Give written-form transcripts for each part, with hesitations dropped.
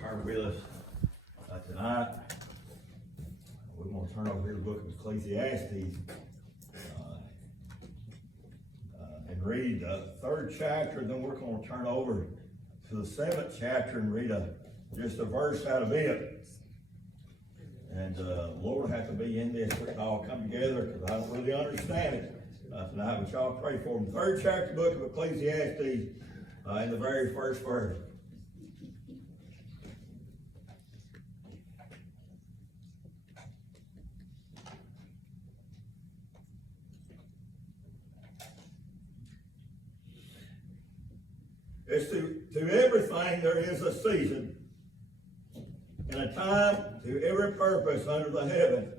turn with us tonight. We're going to turn over here to the book of Ecclesiastes and read the 3rd chapter. Then we're going to turn over to the 7th chapter and read just a verse out of it. And the Lord has to be in this. We can all come together because I don't really understand it tonight. But y'all pray for me. 3rd chapter, book of Ecclesiastes, in the very first verse. It's to everything there is a season, and a time to every purpose under the heaven.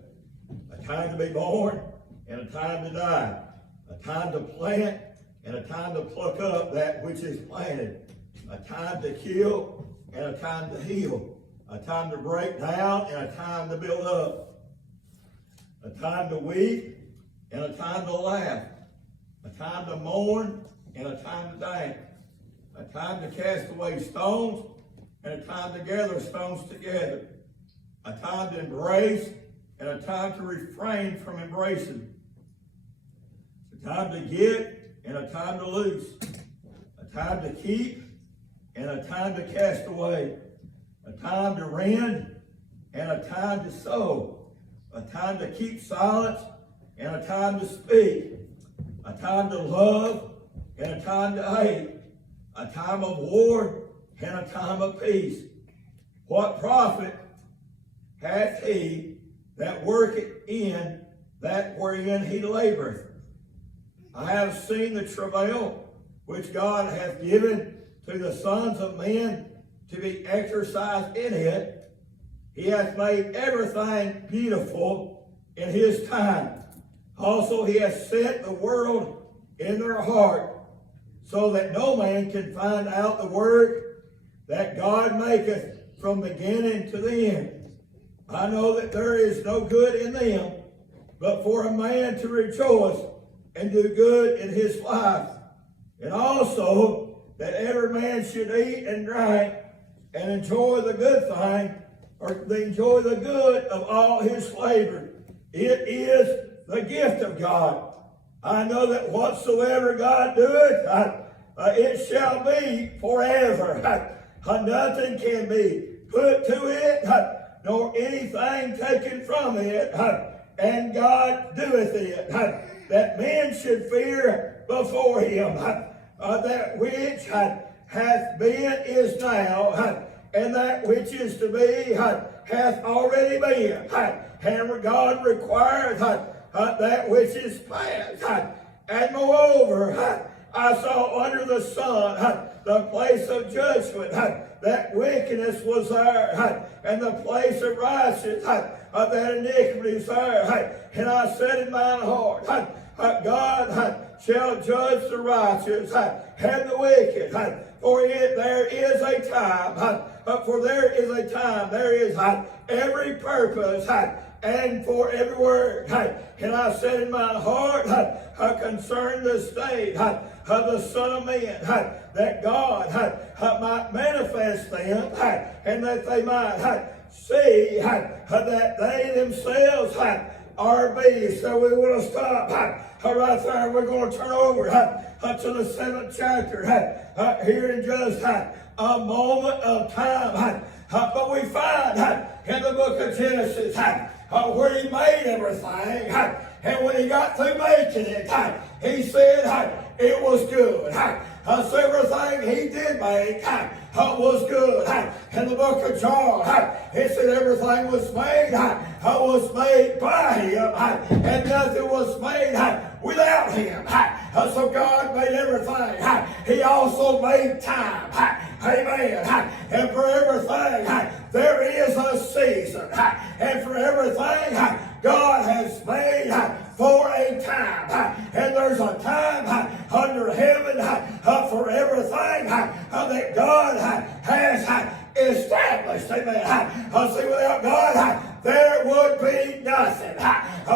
A time to be born, and a time to die. A time to plant, and a time to pluck up that which is planted. A time to kill, and a time to heal. A time to break down, and a time to build up. A time to weep, and a time to laugh. A time to mourn, and a time to dance. A time to cast away stones, and a time to gather stones together. A time to embrace, and a time to refrain from embracing. A time to get, and a time to lose. A time to keep, and a time to cast away. A time to rend, and a time to sow. A time to keep silence, and a time to speak. A time to love, and a time to hate. A time of war, and a time of peace. What profit hath he that worketh in that wherein he laboureth? I have seen the travail which God hath given to the sons of men to be exercised in it. He hath made everything beautiful in his time. Also he hath set the world in their heart, so that no man can find out the work that God maketh from beginning to the end. I know that there is no good in them, but for a man to rejoice and do good in his life. And also that every man should eat and drink and enjoy the good thing, or enjoy the good of all his labor. It is the gift of God. I know that whatsoever God doeth, it shall be forever. Nothing can be put to it, nor anything taken from it, and God doeth it. That men should fear before him. That which hath been is now, and that which is to be hath already been. And God requires that which is past. And moreover, I saw under the sun the place of judgment, that wickedness was there, and the place of righteousness, that iniquity is there. And I said in mine heart, God shall judge the righteous and the wicked, for there is a time, there is every purpose, and for every word. And I said in my heart, concerning the state of the Son of Man, that God might manifest them, and that they might see that they themselves are beasts. So we want to stop right there. We're going to turn over to the 7th chapter here in just a moment of time. But we find in the book of Genesis where he made everything, and when he got through making it, he said it was good. So everything he did make was good. In the book of John, it said everything was made by him, and nothing was made without him. So God made everything. He also made time. Amen. And for everything, there is a season. And for everything, God has made for a time. And there's a time under heaven for everything that God has established. Amen. See, without God, there would be nothing.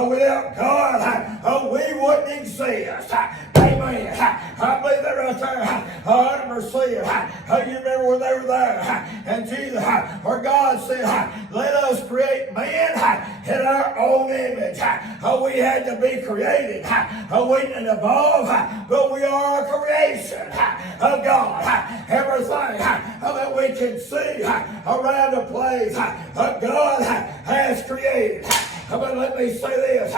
Without God, we wouldn't exist. Amen. I believe that right there. 100%. You remember when they were there and Jesus, or God said, let us create man in our own image. We had to be created. We didn't evolve, but we are a creation of God. Everything that we can see around the place God has created. But let me say this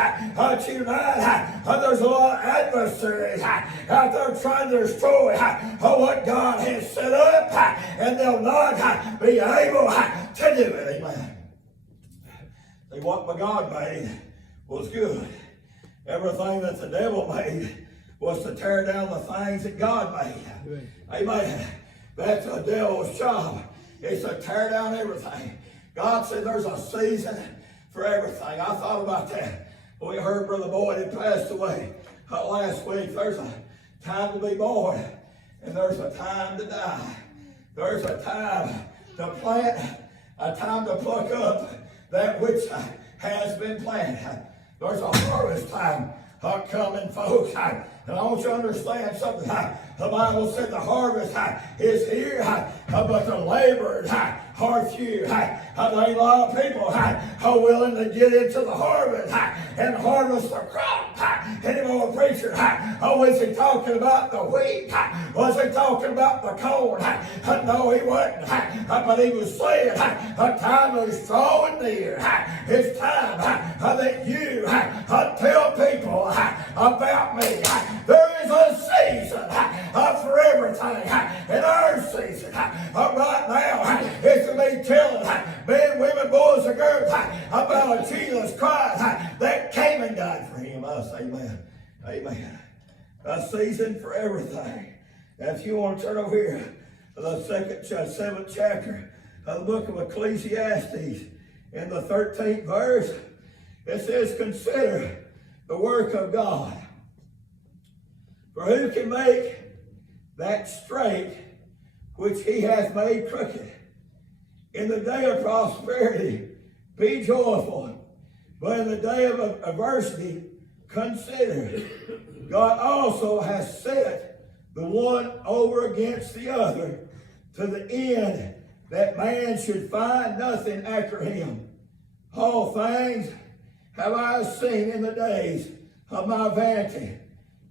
tonight, there's a lot of adversaries out there trying to destroy what God has set up, and they'll not be able to do it. Amen. See, what my God made was good. Everything that the devil made was to tear down the things that God made. Amen. That's the devil's job. It's to tear down everything. God said there's a season for everything. I thought about that. We heard Brother Boyd had passed away last week. There's a time to be born, and there's a time to die. There's a time to plant, a time to pluck up that which has been planted. There's a harvest time coming, folks. And I want you to understand something. The Bible said the harvest is here, but the laborers are few. There ain't a lot of people are willing to get into the harvest and harvest the crop. Anymore, preacher, was he talking about the wheat? Was he talking about the corn? No, he wasn't. But he was saying a time is drawing near. It's time that you tell people about me. There is a season for everything. And our season right now is to be telling men, women, boys, and girls about Jesus Christ that came and died for him. Us, amen. Amen. A season for everything. Now, if you want to turn over here to the 7th chapter of the book of Ecclesiastes, in the 13th verse, it says, consider the work of God. For who can make that straight which he hath made crooked? In the day of prosperity, be joyful. But in the day of adversity, consider. God also has set the one over against the other, to the end that man should find nothing after him. All things have I seen in the days of my vanity.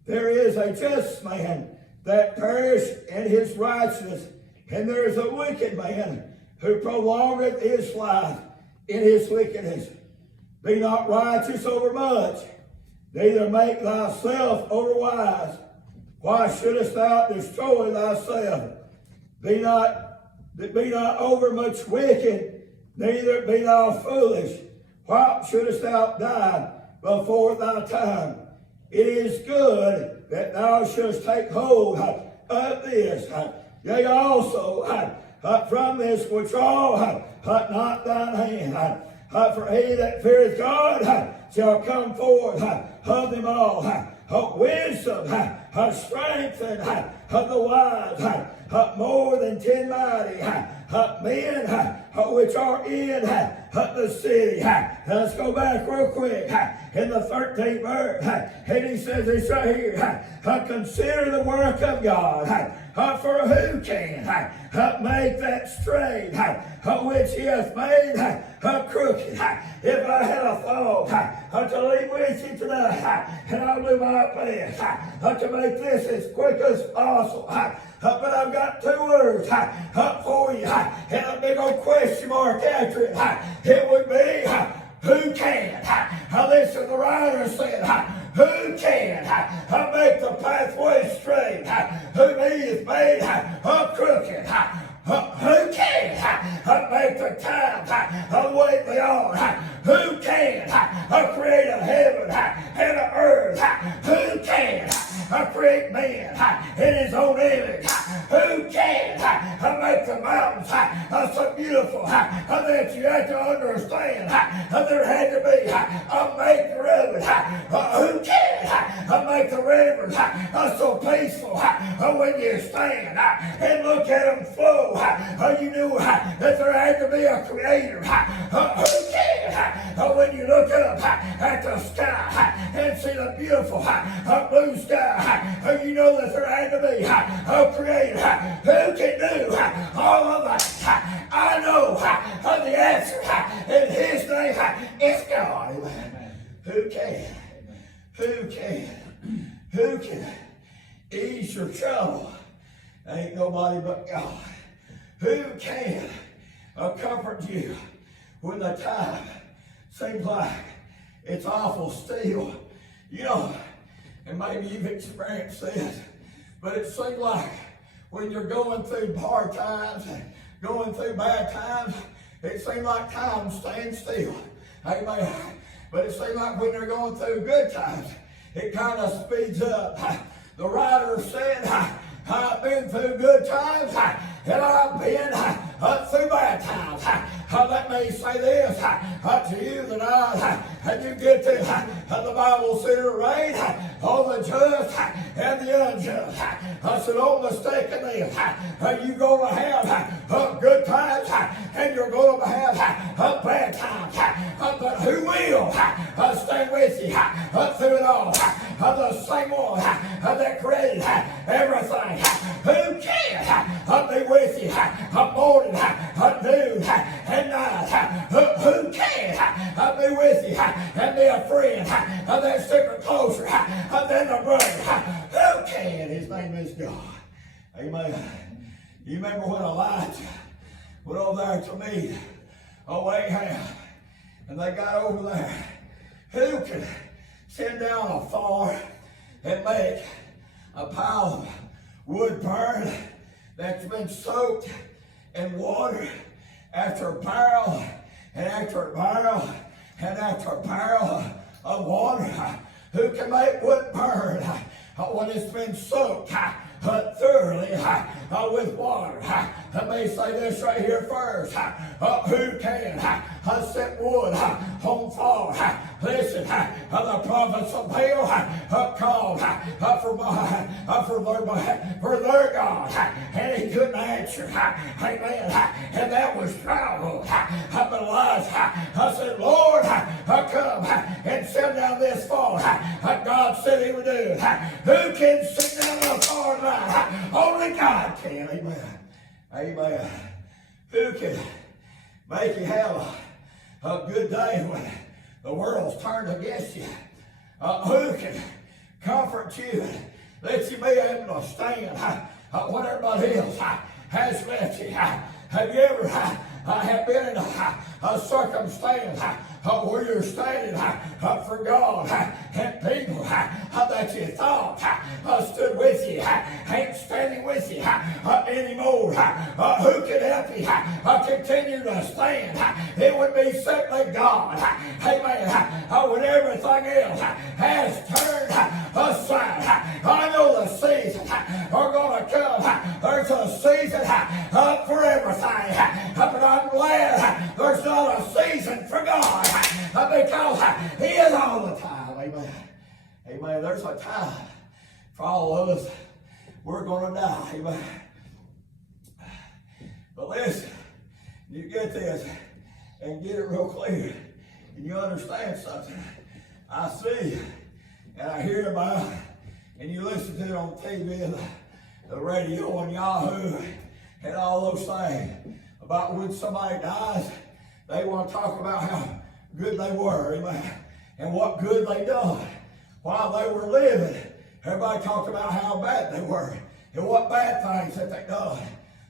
There is a just man that perished in his righteousness, and there is a wicked man who prolongeth his life in his wickedness. Be not righteous over much, neither make thyself overwise. Why shouldest thou destroy thyself? Be not over much wicked, neither be thou foolish. Why shouldest thou die before thy time? It is good that thou shouldst take hold of this. Yea, also from this withdraw not thine hand. For he that feareth God shall come forth of them all. Wisdom, strength, and the wise, more than 10 mighty men which are in the city. Let's go back real quick in the 13th verse, and he says this right here, consider the work of God, for who can make that straight which he hath made crooked. If I had a thought to leave with you tonight, and I'll do my best to make this as quick as possible, but I've got 2 words for you, and a big old question mark after it. It would be, who can? Listen, the writer said, who can make the pathway straight? Who is made crooked? Who can make the time wait beyond? Who can create a heaven and an earth? Who can create man in his own image? Who can make the mountains so beautiful that you have to understand there had to be a maker of it? Who can make the rivers so peaceful when you stand and look at them flow? You knew that there had to be a creator. Who can can, when you look up at the sky and see the beautiful blue sky, you know that there had to be a creator who can do all of that. I know the answer in his name is God. Who can? Who can? Who can ease your trouble? Ain't nobody but God. Who can comfort you when the time seems like it's awful still? You know, and maybe you've experienced this, but it seems like when you're going through hard times and going through bad times, it seems like time stands still. Amen. But it seems like when they're going through good times, it kind of speeds up. The writer said, I've been through good times and I've been through bad times. Let me say this to you tonight. And you get this, the Bible said it rain on the just and the unjust. I said, don't mistake this. You're going to have good times and you're going to have bad times. But who will stay with you through it all? The same one that created everything. Who can be with you morning, noon, and night? Who can be with you and be a friend that's sticking closer than a brother? Who can? His name is God. Amen. You remember when Elijah went over there to meet Ahab, and they got over there. Who can send down a fire and make a pile of wood burn that's been soaked in water after barrel and after barrel and after barrel of water? Who can make wood burn when it's been soaked thoroughly with water? Let me say this right here first. Who can set wood on fire? Listen, the prophets of Baal called for their God, and he couldn't answer. Amen. And that was trouble. But Elijah said, Lord, come and send down this fire. God said he would do it. Who can send down a fire tonight? Only God can. Amen. Amen. Who can make you have a good day when the world's turned against you? Who can comfort you and let you be able to stand when everybody else has left you? Have you ever have been in a circumstance where you're standing for God and people that you thought stood with you ain't standing with you anymore? Who can help you continue to stand? It would be simply God. Amen. When everything else has turned aside, I know the seasons are going to come. There's a season for everything. But I'm glad there's not a season for God because he is all the time. Amen. Amen. There's a time for all of us. We're going to die. Amen. But listen, you get this and get it real clear and you understand something. I see and I hear about it and you listen to it on TV and the radio and Yahoo and all those things about when somebody dies, they want to talk about how good they were, amen, and what good they done while they were living. Everybody talked about how bad they were and what bad things that they done.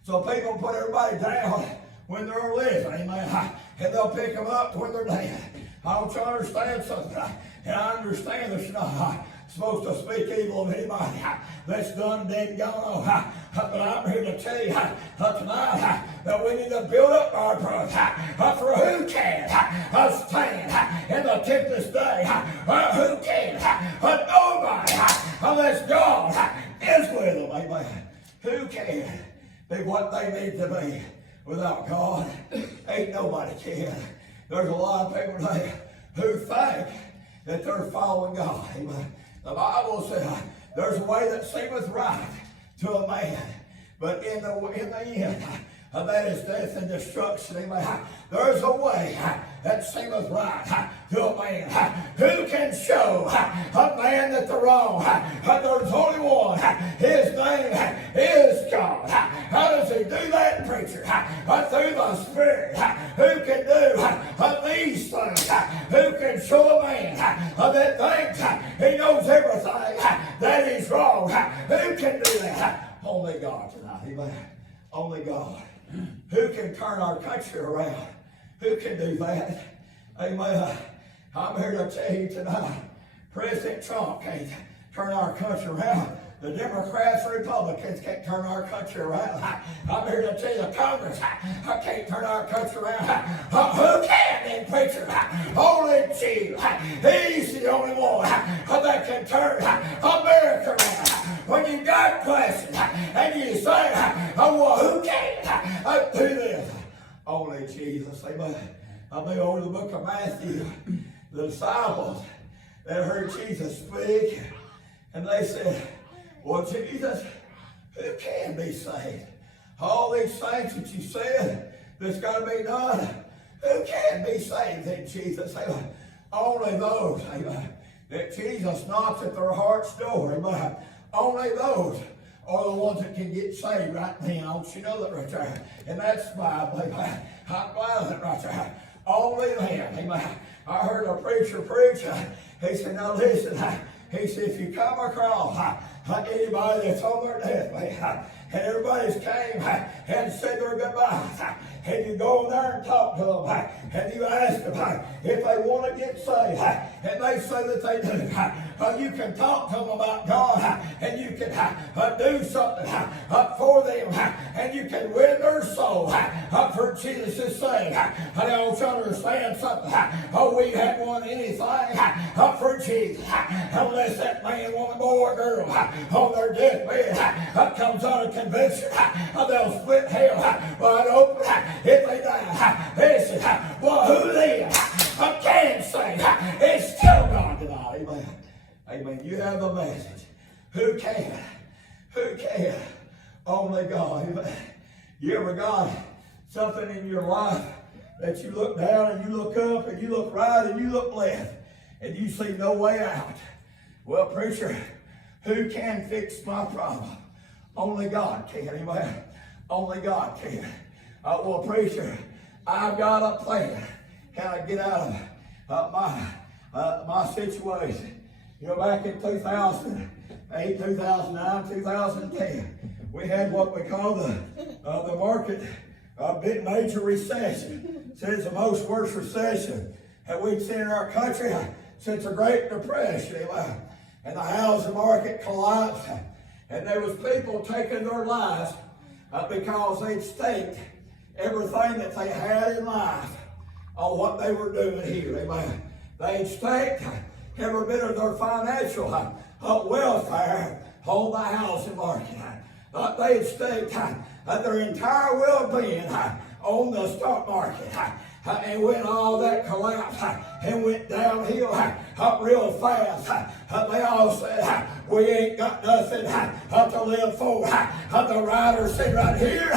So people put everybody down when they're living, amen, and they'll pick them up when they're dead. I don't you understand something? And I understand that you're not supposed to speak evil of anybody that's done, dead, and gone on. But I'm here to tell you tonight that we need to build up our trust for who can stand in the tempest day. Who can? Nobody unless God is with them. Amen. Who can be what they need to be without God? Ain't nobody can. There's a lot of people today who think that they're following God. Amen. The Bible says there's a way that seemeth right to a man, but in the end, that is death and destruction. Amen. There's a way that seemeth right to a man. Who can show a man that the wrong? There's only one. His name is God. How does he do that, preacher? Through the Spirit. Who can do these things? Who can show a man that thinks he knows everything that is wrong? Who can do that? Only God tonight. Amen. Only God. Who can turn our country around? Who can do that? Amen. I'm here to tell you tonight, President Trump can't turn our country around. The Democrats, Republicans can't turn our country around. I'm here to tell you, Congress, I can't turn our country around. Who can then, preacher? Only Jesus. He's the only one that can turn America around. When you got questions and you say, well, who can do this? Only Jesus. Amen. I mean, over the book of Matthew, the disciples that heard Jesus speak, and they said, well, Jesus, who can be saved? All these things that you said that's got to be done, who can be saved in Jesus? Amen. Only those, amen, that Jesus knocks at their heart's door. Amen. Only those are the ones that can get saved right now. Don't you know that right there? And that's Bible. Amen. I'm glad of it right there. Only them. Amen. I heard a preacher preach. He said, now listen. He said, if you come across anybody that's on their deathbed, and everybody's came and said their goodbyes, and you go there and talk to them, and you ask them if they want to get saved, and they say that they do, you can talk to them about God, and you can do something for them, and you can win their soul for Jesus' sake. I don't understand something. We haven't won anything for Jesus unless that man, woman, boy, or girl on their deathbed comes on a conviction. They'll split hell wide open if they die. Listen, well, who then can say it's still God tonight? Amen. Amen. You have the message. Who can? Who can? Only God. Amen. You ever got something in your life that you look down and you look up and you look right and you look left and you see no way out? Well, preacher, who can fix my problem? Only God can. Amen. Only God can. Well, preacher, I've got a plan. Can I get out of my situation? You know, back in 2008, 2009, 2010, we had what we call the market big major recession. It's the most worst recession that we've seen in our country since the Great Depression. And the housing market collapsed, and there was people taking their lives because they'd staked everything that they had in life on what they were doing here. Amen. They'd staked every bit of their financial welfare on the housing market. They'd staked their entire well-being on the stock market. And when all that collapsed and went downhill up real fast, they all said, we ain't got nothing to live for. The writer said right here,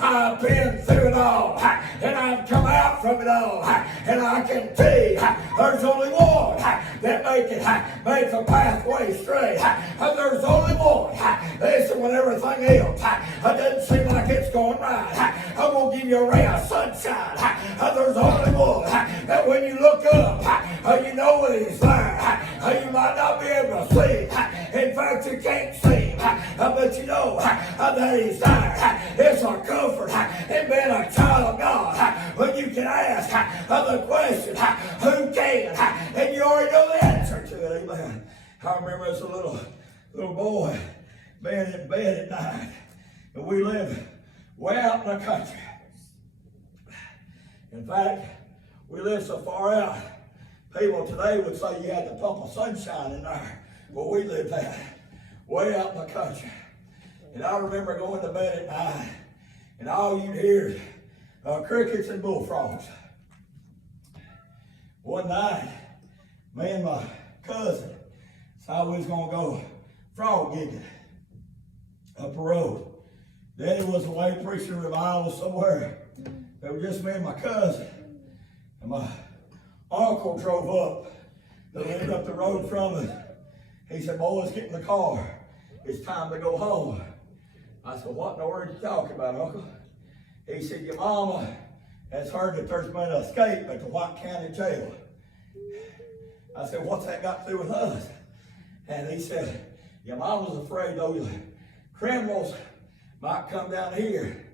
I've been through it all, and I've come out from it all, and I can tell you, there's only one that make the pathway straight. There's only one. Listen, when everything else doesn't seem like it's going right, I'm going to give you a ray of sunshine. There's only one that when you look up, you know that he's there. You might not be able to see. In fact, you can't see him, but you know that he's there. It's a comfort in being a child of God when you can ask the question, who can? And you already know the answer to it. Amen. I remember as a little boy being in bed at night, and we lived way out in the country. In fact, we lived so far out, people today would say you had to pump a sunshine in there. Well, we lived that way out in the country. And I remember going to bed at night, and all you'd hear is crickets and bullfrogs. One night, me and my cousin decided we was going to go frog gigging up the road. Then it was away preaching revival somewhere. It was just me and my cousin. And my uncle drove up. They lived up the road from us. He said, boys, get in the car. It's time to go home. I said, what in the world are you talking about, Uncle? He said, your mama has heard that there's been an escape at the White County Jail. I said, what's that got to do with us? And he said, your mama's afraid those criminals might come down here.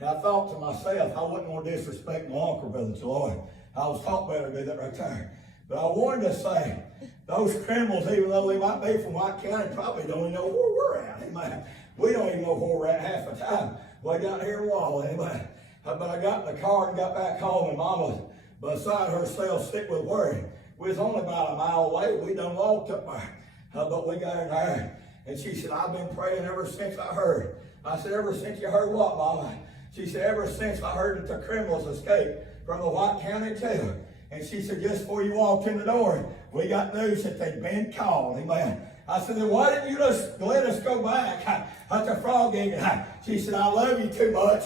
And I thought to myself, I wouldn't want to disrespect my uncle, Brother Lloyd. I was taught better to do that right there. But I wanted to say, those criminals, even though they might be from White County, probably don't even know where we're at. Amen. We don't even know where we're at half the time. Way down here in Walla, amen. But I got in the car and got back home, and Mama was beside herself, sick with worry. We was only about a mile away. We done walked up there. But we got in there, and she said, I've been praying ever since I heard. I said, ever since you heard what, Mama? She said, ever since I heard that the criminals escaped from the White County Jail. And she said, just before you walked in the door, we got news that they'd been called. Amen. I said, then why didn't you just let us go back at the frog egg? She said, I love you too much.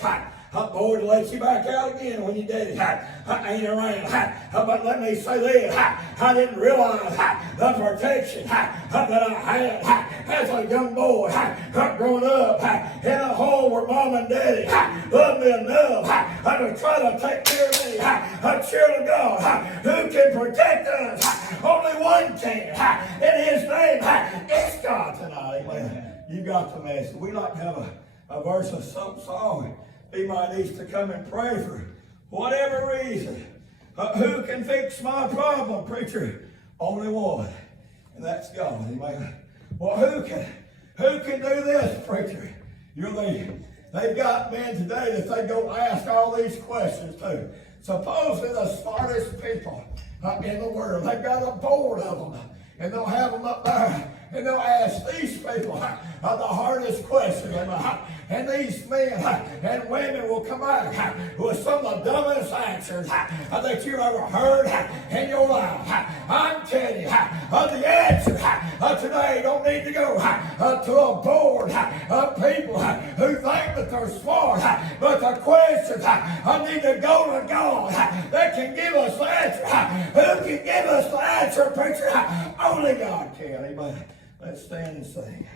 I'm bored to let you back out again when you did it. I ain't around. But let me say this. I didn't realize the protection that I had as a young boy growing up in a home where Mom and Daddy loved me enough to try to take care of me. A child of God who can protect us. Only one can. In His name, it's God tonight. Amen. You got the message. We like to have a verse of some song. He might need to come and pray for whatever reason. Who can fix my problem, preacher? Only one, and that's God. Amen. Well, who can do this, preacher? They've got men today that they go ask all these questions to. Suppose they're the smartest people in the world. They've got a board of them, and they'll have them up there, and they'll ask these people the hardest questions. And these men and women will come out with some of the dumbest answers that you've ever heard in your life. I'm telling you, the answer today don't need to go to a board of people who think that they're smart, but the questions need to go to God that can give us the answer. Who can give us the answer, preacher? Only God can. Amen. Let's stand and sing.